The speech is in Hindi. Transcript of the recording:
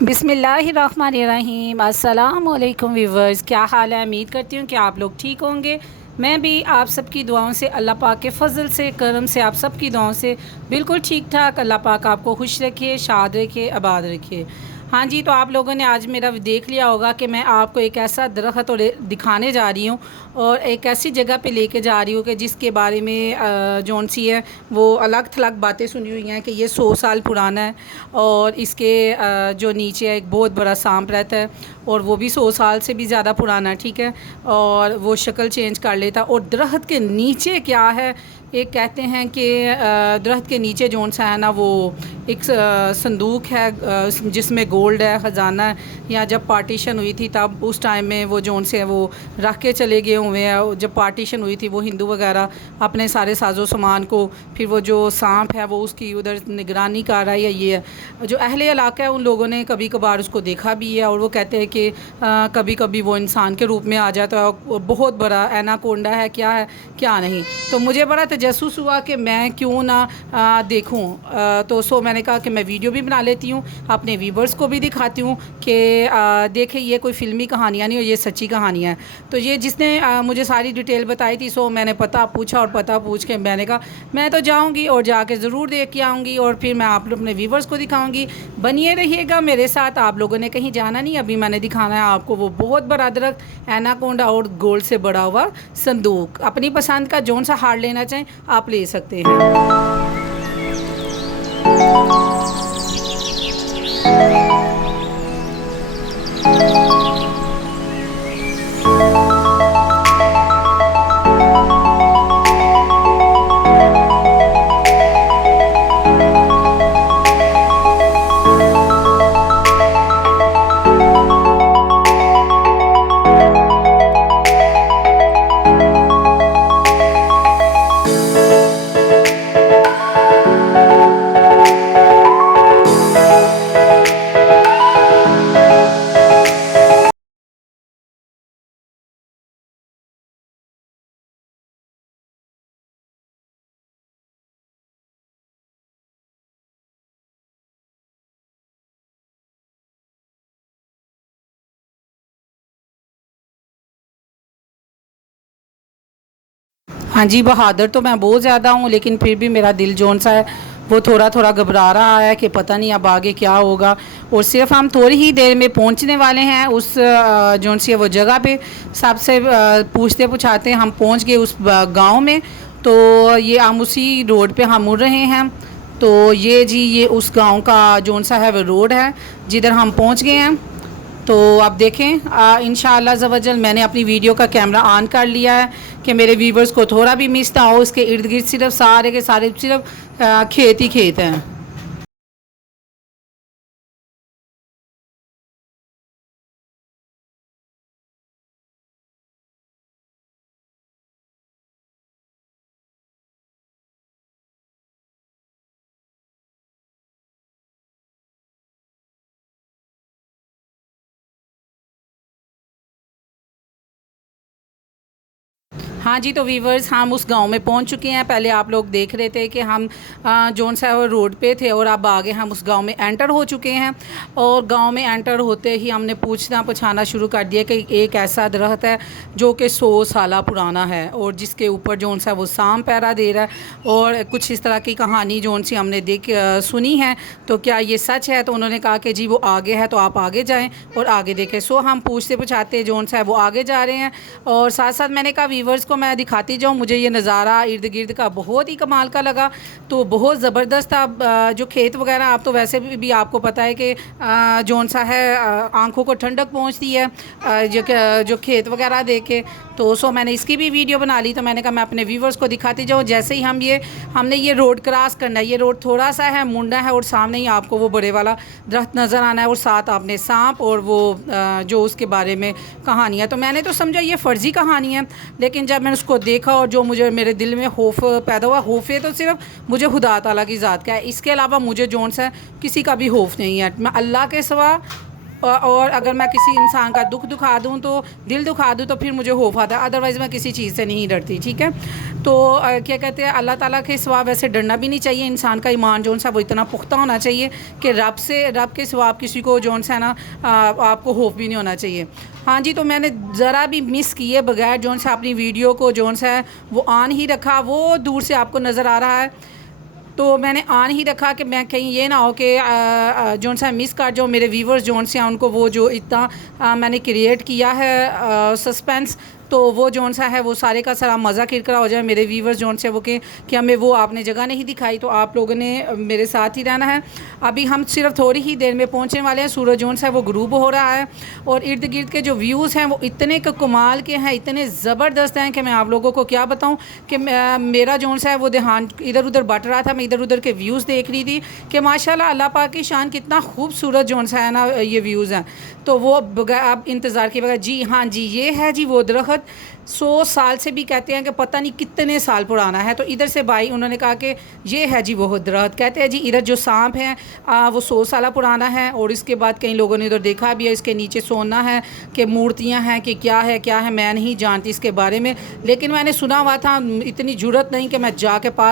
बिस्मिल्लाहिर्रहमानिर्रहीम। अस्सलाम वालेकुम व्यूवर्स, क्या हाल है। उम्मीद करती हूँ कि आप लोग ठीक होंगे। मैं भी आप सबकी दुआओं से, अल्लाह पाक के फ़ज़ल से, करम से, आप सबकी दुआओं से बिल्कुल ठीक ठाक। अल्लाह पाक आपको खुश रखे, शाद रखे, आबाद रखे। हाँ जी, तो आप लोगों ने आज मेरा देख लिया होगा कि मैं आपको एक ऐसा दरख्त और दिखाने जा रही हूँ और एक ऐसी जगह पे लेके जा रही हूँ कि जिसके बारे में जौन सी है वो अलग थलग बातें सुनी हुई हैं कि ये 100 साल पुराना है और इसके जो नीचे एक बहुत बड़ा सांप रहता है और वो भी 100 साल से भी ज़्यादा पुराना है, ठीक है। और वो शक्ल चेंज कर लेता और दरख्त के नीचे क्या है, एक कहते हैं कि दरख्त के नीचे जौन सा है ना वो एक संदूक है जिसमें गोल्ड है, ख़जाना है। या जब पार्टीशन हुई थी तब उस टाइम में वो जौन से है वो रख के चले गए हुए हैं। जब पार्टीशन हुई थी वो हिंदू वगैरह अपने सारे साजो सामान को, फिर वो जो सांप है वो उसकी उधर निगरानी कर रहा है। या ये है जो अहले इलाका है, उन लोगों ने कभी कभार उसको देखा भी है और वो कहते हैं कि कभी कभी वो इंसान के रूप में आ जाता है और बहुत बड़ा एनाकोंडा है, क्या नहीं। तो मुझे बड़ा तजस्सुस हुआ कि मैं क्यों ना देखूं। तो मैंने कहा कि मैं वीडियो भी बना लेती हूँ, अपने व्यूवर्स को भी दिखाती हूँ कि देखें ये कोई फ़िल्मी कहानियाँ नहीं और ये सच्ची कहानियाँ हैं। तो ये जिसने मुझे सारी डिटेल बताई थी, मैंने पता पूछा और पता पूछ के मैंने कहा मैं तो जाऊँगी और जाके ज़रूर देख के आऊँगी और फिर मैं आप लोग अपने व्यूवर्स को दिखाऊँगी। बनिए रहिएगा मेरे साथ, आप लोगों ने कहीं जाना नहीं। अभी मैंने दिखाना है आपको वो बहुत बड़ा दरख्त, एनाकोंडा और गोल्ड से बड़ा हुआ संदूक। अपनी पसंद का जौन सा हार लेना चाहें आप ले सकते हैं। हाँ जी, बहादुर तो मैं बहुत ज़्यादा हूँ, लेकिन फिर भी मेरा दिल जौन सा है वो थोड़ा थोड़ा घबरा रहा है कि पता नहीं अब आगे क्या होगा। और सिर्फ हम थोड़ी ही देर में पहुँचने वाले हैं उस जौन सी है वो जगह पे। सबसे पूछते पूछाते हम पहुँच गए उस गांव में। तो ये हम उसी रोड पे हम मुड़ रहे हैं। तो ये जी ये उस गांव का जौन सा है वो रोड है जिधर हम पहुँच गए हैं। तो आप देखें इंशाअल्लाह ज़वजल मैंने अपनी वीडियो का कैमरा ऑन कर लिया है कि मेरे व्यूवर्स को थोड़ा भी मिस ना हो। इसके इर्द गिर्द सिर्फ सारे के सारे सिर्फ खेत ही खेत हैं। हाँ जी, तो वीवर्स हम उस गांव में पहुंच चुके हैं। पहले आप लोग देख रहे थे कि हम जौन सा वो रोड पे थे और अब आगे हम उस गांव में एंटर हो चुके हैं। और गांव में एंटर होते ही हमने पूछना पूछाना शुरू कर दिया कि एक ऐसा दरख्त है जो कि 100 साल पुराना है और जिसके ऊपर जौन सा वो सांप पहरा दे रहा है और कुछ इस तरह की कहानी जौन सी हमने सुनी है। तो क्या ये सच है? तो उन्होंने कहा कि जी वो आगे है तो आप आगे जाएँ और आगे देखें। हम पूछते पूछाते जौन सा है वो आगे जा रहे हैं और साथ साथ मैंने कहा व्यूवर्स को मैं दिखाती जाऊँ। मुझे ये नज़ारा इर्द गिर्द का बहुत ही कमाल का लगा। तो बहुत ज़बरदस्त था। जो खेत वगैरह आप तो वैसे भी आपको पता है कि जौन सा है आंखों को ठंडक पहुँचती है जो खेत वगैरह देख के। तो मैंने इसकी भी वीडियो बना ली। तो मैंने कहा मैं अपने व्यूवर्स को दिखाती जाऊँ। जैसे ही हमने ये रोड क्रॉस करना है, ये रोड थोड़ा सा है मुंडा है और सामने ही आपको वो बड़े वाला दरख्त नज़र आना है और साथ आपने सांप और वो जो उसके बारे में कहानियाँ। तो मैंने तो समझा ये फ़र्ज़ी कहानी है, लेकिन जब मैंने उसको देखा और जो मुझे मेरे दिल में खौफ पैदा हुआ, खौफ है तो सिर्फ मुझे खुदा ताला की ज़ात का है, इसके अलावा मुझे जौन सा किसी का भी खौफ नहीं है। मैं अल्लाह के सिवा और अगर मैं किसी इंसान का दुख दुखा दूँ तो दिल दुखा दूँ तो फिर मुझे खौफ आता है, अदरवाइज़ मैं किसी चीज़ से नहीं डरती। ठीक है, तो क्या कहते हैं, अल्लाह ताला के सिवा वैसे डरना भी नहीं चाहिए। इंसान का ईमान जो सा वो इतना पुख्ता होना चाहिए कि रब के सिवा आप किसी को जो सा ना आपको खौफ भी नहीं होना चाहिए। हाँ जी, तो मैंने ज़रा भी मिस किए बगैर जो सा अपनी वीडियो को जो सा है वो ऑन ही रखा। वो दूर से आपको नज़र आ रहा है, तो मैंने ऑन ही रखा कि मैं कहीं ये ना हो कि जो सा मिस कर जाओ। मेरे व्यूवर्स जो से उनको वो जो इतना मैंने क्रिएट किया है सस्पेंस, तो वो जोन सा है वो सारे का सारा मज़ा किरकिरा हो जाए। मेरे व्यूवर्स जोन से वो कि हमें वो आपने जगह नहीं दिखाई, तो आप लोगों ने मेरे साथ ही रहना है। अभी हम सिर्फ थोड़ी ही देर में पहुंचने वाले हैं। सूरज जोन सा है वो ग्रूब हो रहा है और इर्द गिर्द के जो व्यूज़ हैं वो इतने कमाल के हैं, इतने ज़बरदस्त हैं कि मैं आप लोगों को क्या बताऊँ कि मेरा जोन सा है वो ध्यान इधर उधर बट रहा था। मैं इधर उधर के व्यूज़ देख रही थी कि माशाल्लाह अल्लाह पाक की शान, कितना खूबसूरत जोन सा है ना ये व्यूज़ हैं। तो वो अब इंतज़ार के बगैर, जी हाँ जी, ये है जी वो दरख्त 100 साल से भी कहते हैं कि पता नहीं कितने साल पुराना है। तो इधर से भाई उन्होंने कहा कि ये है जी वो दरख्त। कहते हैं जी इधर जो सांप है वो 100 साल पुराना है। और इसके बाद कई लोगों ने इधर देखा भी है, इसके नीचे सोना है कि मूर्तियां हैं कि क्या है, मैं नहीं जानती इसके बारे में, लेकिन मैंने सुना हुआ था। इतनी जुर्रत नहीं कि मैं जाके पास